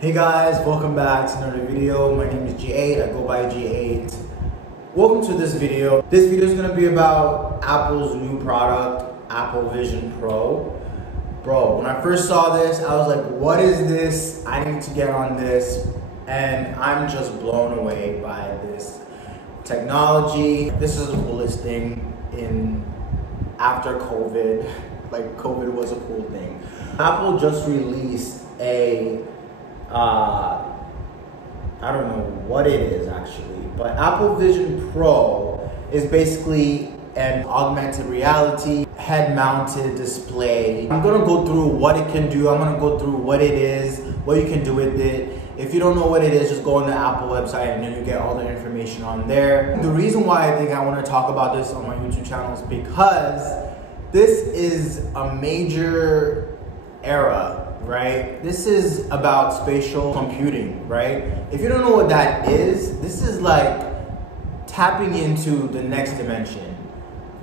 Hey guys, welcome back to another video. My name is G8, I go by G8. Welcome to this video. This video is going to be about Apple's new product, Apple Vision Pro. Bro, when I first saw this, I was like, what is this? I need to get on this. And I'm just blown away by this technology. This is the coolest thing after COVID. Like, COVID was a cool thing. Apple just released I don't know what it is actually, but Apple Vision Pro is basically an augmented reality head-mounted display. I'm gonna go through what it can do. I'm gonna go through what it is, what you can do with it. If you don't know what it is, just go on the Apple website and then you get all the information on there. The reason why I think I want to talk about this on my YouTube channel is because this is a major era, right? This is about spatial computing, right? If you don't know what that is, this is like tapping into the next dimension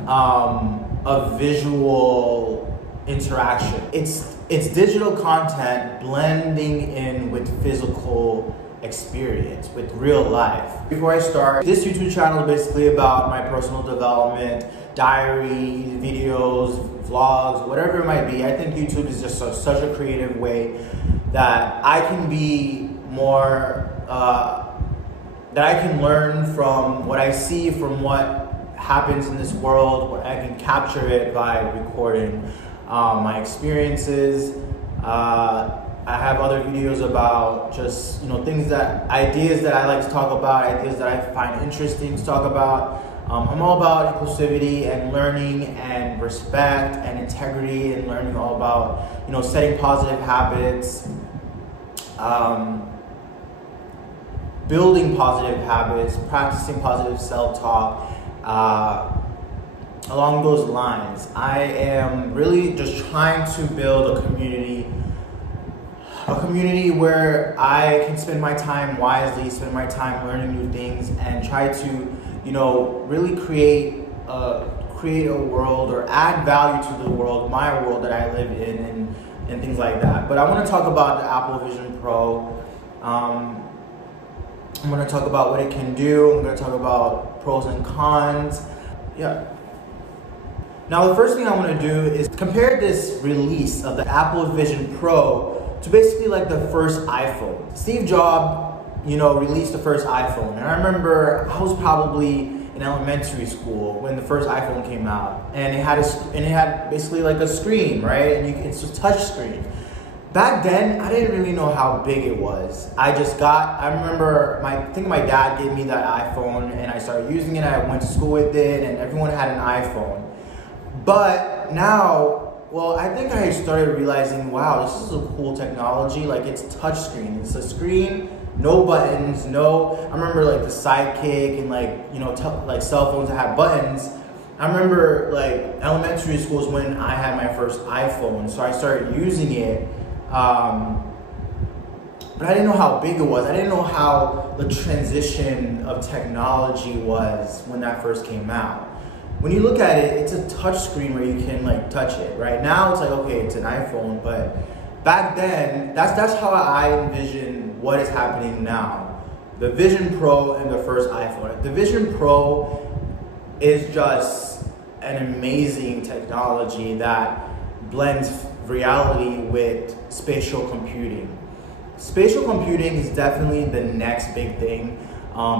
of visual interaction. It's digital content blending in with physical experience, with real life. Before I start, this YouTube channel is basically about my personal development, diary, videos, vlogs, whatever it might be. I think YouTube is just such a creative way that I can be more, that I can learn from what I see, from what happens in this world, where I can capture it by recording my experiences. I have other videos about just, ideas that I like to talk about, ideas that I find interesting to talk about. I'm all about inclusivity and learning and respect and integrity, and learning all about, setting positive habits, building positive habits, practicing positive self-talk. Along those lines, I am really just trying to build a community where I can spend my time wisely, spend my time learning new things, and try to, really create a world or add value to the world, my world that I live in, and things like that. But I want to talk about the Apple Vision Pro. I'm going to talk about what it can do. I'm going to talk about pros and cons. Yeah. Now, the first thing I want to do is compare this release of the Apple Vision Pro to basically like the first iPhone. Steve Jobs, released the first iPhone. And I remember I was probably in elementary school when the first iPhone came out. And it had basically like a screen, right? And it's a touch screen. Back then, I didn't really know how big it was. I remember, I think my dad gave me that iPhone and I started using it. I went to school with it and everyone had an iPhone. But now, well, I think I started realizing, wow, this is a cool technology. Like, it's touchscreen. It's a screen, no buttons, I remember like the Sidekick and like cell phones that have buttons. I remember like elementary school is when I had my first iPhone, so I started using it. But I didn't know how big it was. I didn't know how the transition of technology was when that first came out. When you look at it, it's a touch screen where you can like touch it. Right now, it's like, okay, it's an iPhone, but back then, that's how I envision what is happening now. The Vision Pro and the first iPhone. The Vision Pro is just an amazing technology that blends reality with spatial computing. Spatial computing is definitely the next big thing.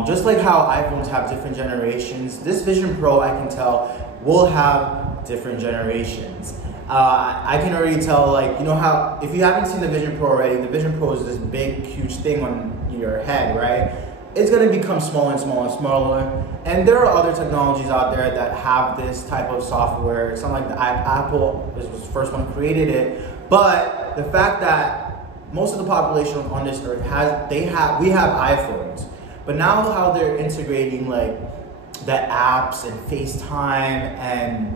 Just like how iPhones have different generations, this Vision Pro, I can tell, will have different generations. I can already tell, how, if you haven't seen the Vision Pro already, the Vision Pro is this big, huge thing on your head, right? It's gonna become smaller and smaller and smaller. And there are other technologies out there that have this type of software. It's not like Apple was the first one who created it, but the fact that most of the population on this earth we have iPhones. But now how they're integrating like the apps and FaceTime and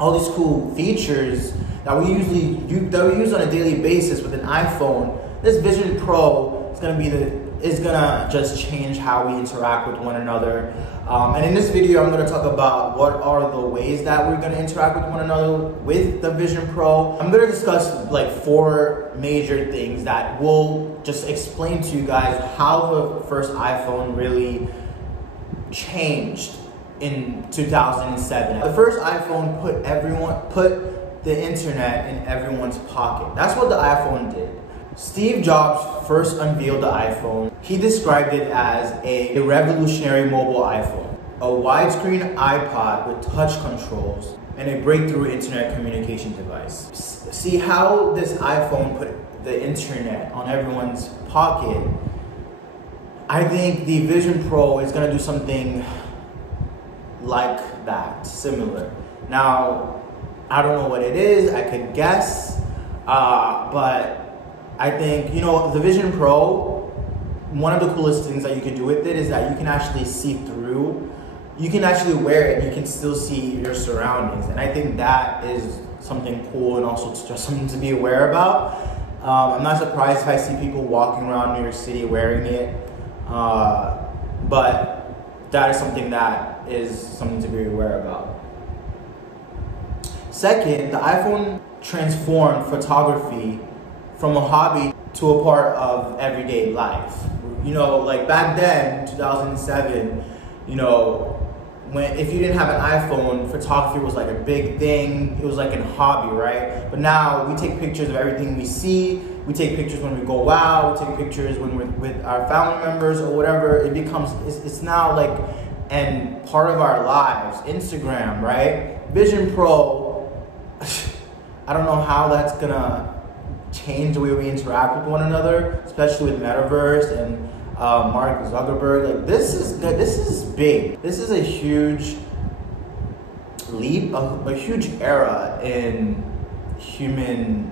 all these cool features that we use on a daily basis with an iPhone. This Vision Pro is gonna just change how we interact with one another. And in this video, I'm gonna talk about what are the ways that we're gonna interact with one another with the Vision Pro. I'm gonna discuss like 4 major things that will just explain to you guys how the first iPhone really changed in 2007. The first iPhone put the internet in everyone's pocket. That's what the iPhone did. Steve Jobs first unveiled the iPhone. He described it as a revolutionary mobile iPhone, a widescreen iPod with touch controls, and a breakthrough internet communication device. See how this iPhone put the internet on everyone's pocket? I think the Vision Pro is gonna do something like that, similar. Now, I don't know what it is, I could guess, but I think, the Vision Pro, one of the coolest things that you can do with it is that you can actually see through. You can actually wear it and you can still see your surroundings. And I think that is something cool and also just something to be aware about. I'm not surprised if I see people walking around New York City wearing it. But that is something to be aware about. Second, the iPhone transformed photography from a hobby to a part of everyday life. Like back then, 2007, if you didn't have an iPhone, photography was like a big thing. It was like a hobby, right? But now we take pictures of everything we see. We take pictures when we go out. We take pictures when we're with our family members or whatever. It's now like and part of our lives. Instagram, right? Vision Pro, I don't know how that's gonna change the way we interact with one another, especially with Metaverse and Mark Zuckerberg. Like this is big. This is a huge leap, a huge era in human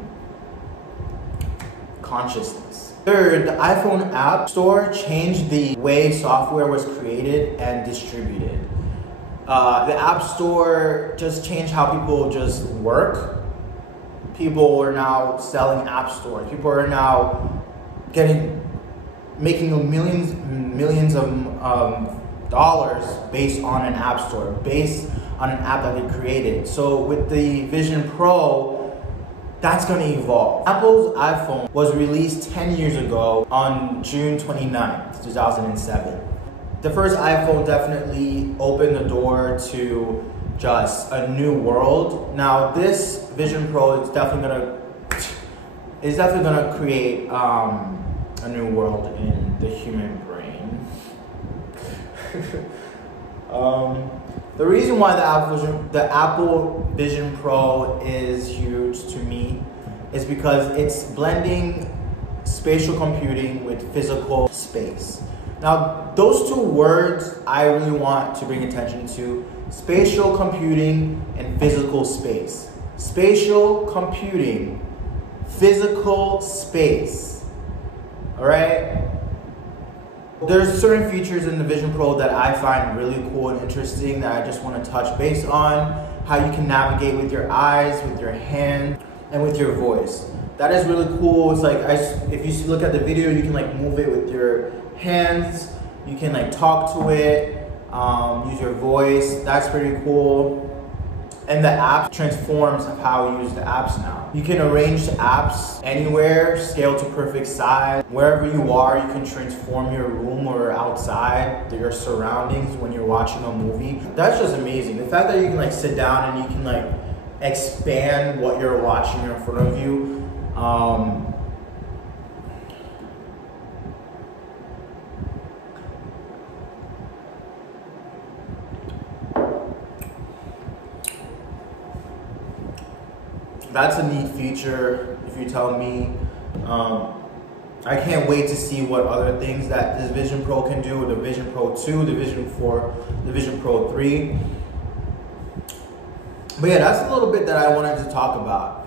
consciousness. Third, the iPhone App Store changed the way software was created and distributed. The App Store just changed how people just work. People are now selling app stores. People are now making millions of dollars based on an app store, based on an app that they created. So with the Vision Pro, that's going to evolve. Apple's iPhone was released 10 years ago on June 29th, 2007. The first iPhone definitely opened the door to just a new world. Now this Vision Pro is definitely gonna create a new world in the human brain. The reason why the Apple Vision Pro is huge to me is because it's blending spatial computing with physical space. Now, those 2 words I really want to bring attention to: spatial computing and physical space. Spatial computing, physical space. All right? There's certain features in the Vision Pro that I find really cool and interesting that I just want to touch base on. How you can navigate with your eyes, with your hand, and with your voice. That is really cool. It's like, if you look at the video, you can like move it with your hands. You can like talk to it, use your voice. That's pretty cool. And the app transforms how you use the apps now. You can arrange apps anywhere, scale to perfect size. Wherever you are, you can transform your room or outside, your surroundings when you're watching a movie. That's just amazing. The fact that you can like sit down and you can like expand what you're watching in front of you. That's a neat feature, if you tell me. I can't wait to see what other things that this Vision Pro can do, the Vision Pro 2, the Vision 4, the Vision Pro 3. But yeah, that's a little bit that I wanted to talk about.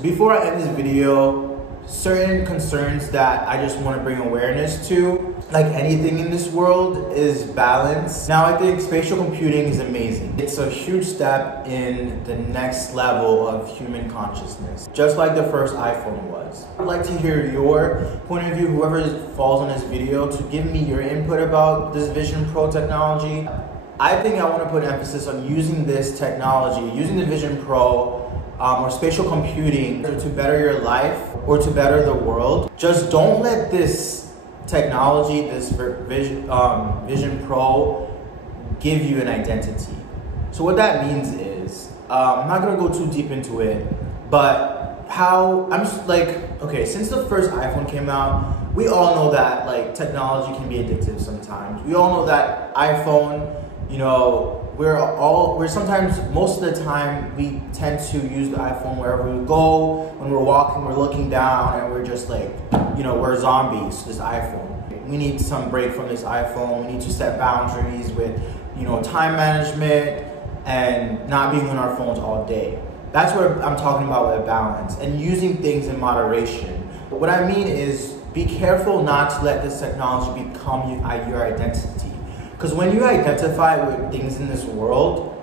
Before I end this video, certain concerns that I just want to bring awareness to. like anything in this world, is balance. Now, I think spatial computing is amazing. It's a huge step in the next level of human consciousness, just like the first iPhone was. I'd like to hear your point of view, whoever falls on this video, to give me your input about this Vision Pro technology. I think I want to put emphasis on using this technology, using the Vision Pro or spatial computing to better your life or to better the world. Just don't let this technology, this Vision Pro, give you an identity. So what that means is, I'm not gonna go too deep into it, but how, I'm just like, okay, since the first iPhone came out, we all know that like technology can be addictive sometimes. We all know that iPhone, you know, we're sometimes, most of the time, we tend to use the iPhone wherever we go. When we're walking, we're looking down, and we're just like, you know, we're zombies to this iPhone. We need some break from this iPhone. We need to set boundaries with, you know, time management and not being on our phones all day. That's what I'm talking about with a balance and using things in moderation. What I mean is, be careful not to let this technology become your identity. Because when you identify with things in this world,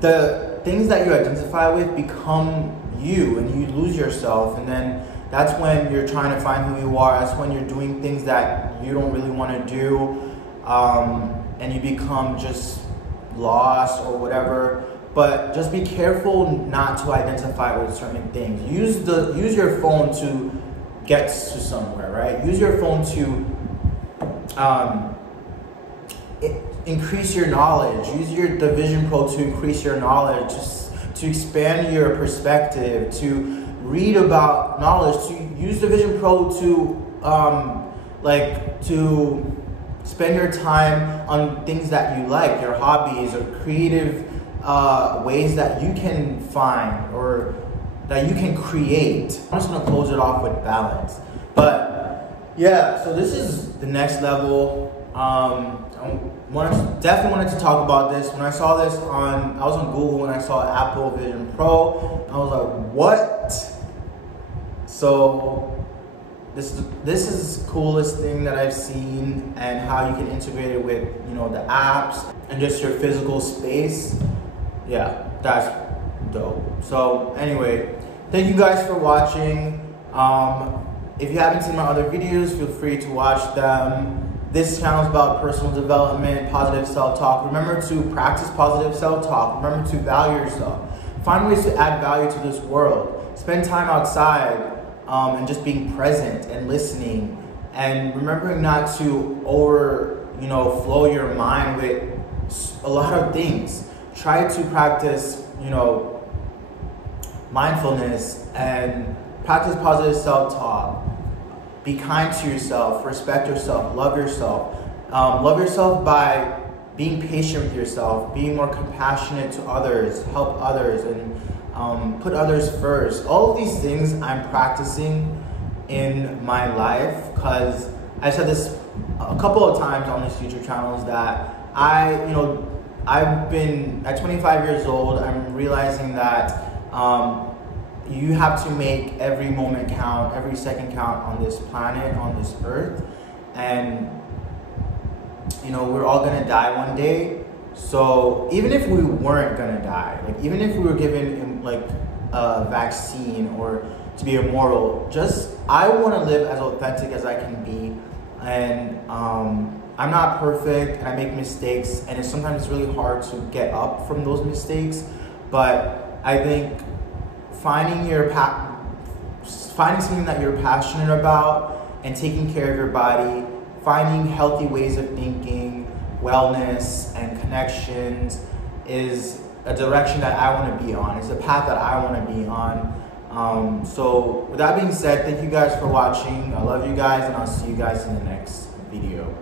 the things that you identify with become you, and you lose yourself, and then that's when you're trying to find who you are. That's when you're doing things that you don't really want to do, and you become just lost or whatever. But just be careful not to identify with certain things. Use your phone to get to somewhere, right? Use your phone to increase your knowledge. Use the Vision Pro to increase your knowledge, to expand your perspective, to read about knowledge, to use the Vision Pro to spend your time on things that you like, your hobbies or creative ways that you can find or that you can create. I'm just gonna close it off with balance. But yeah, so this is the next level. Definitely wanted to talk about this. When I saw this I was on Google and I saw Apple Vision Pro. I was like, what? So this is the coolest thing that I've seen, and how you can integrate it with, you know, the apps and just your physical space. Yeah, that's dope. So anyway, thank you guys for watching. If you haven't seen my other videos, feel free to watch them. This channel is about personal development, positive self-talk. Remember to practice positive self-talk. Remember to value yourself. Find ways to add value to this world. Spend time outside and just being present and listening, and remembering not to flow your mind with a lot of things. Try to practice, you know, mindfulness and practice positive self-talk. Be kind to yourself, respect yourself, love yourself. Love yourself by being patient with yourself, being more compassionate to others, help others, and put others first. All of these things I'm practicing in my life, because I said this a couple of times on this YouTube channel, is that I've been, at 25 years old, I'm realizing that you have to make every moment count, every second count on this planet, on this earth. And, you know, we're all gonna die one day. So even if we weren't gonna die, like even if we were given like a vaccine or to be immortal, I wanna live as authentic as I can be. And I'm not perfect, and I make mistakes, and sometimes it's really hard to get up from those mistakes. But I think finding something that you're passionate about and taking care of your body, finding healthy ways of thinking, wellness and connections is a direction that I want to be on. It's a path that I want to be on. So with that being said, thank you guys for watching. I love you guys, and I'll see you guys in the next video.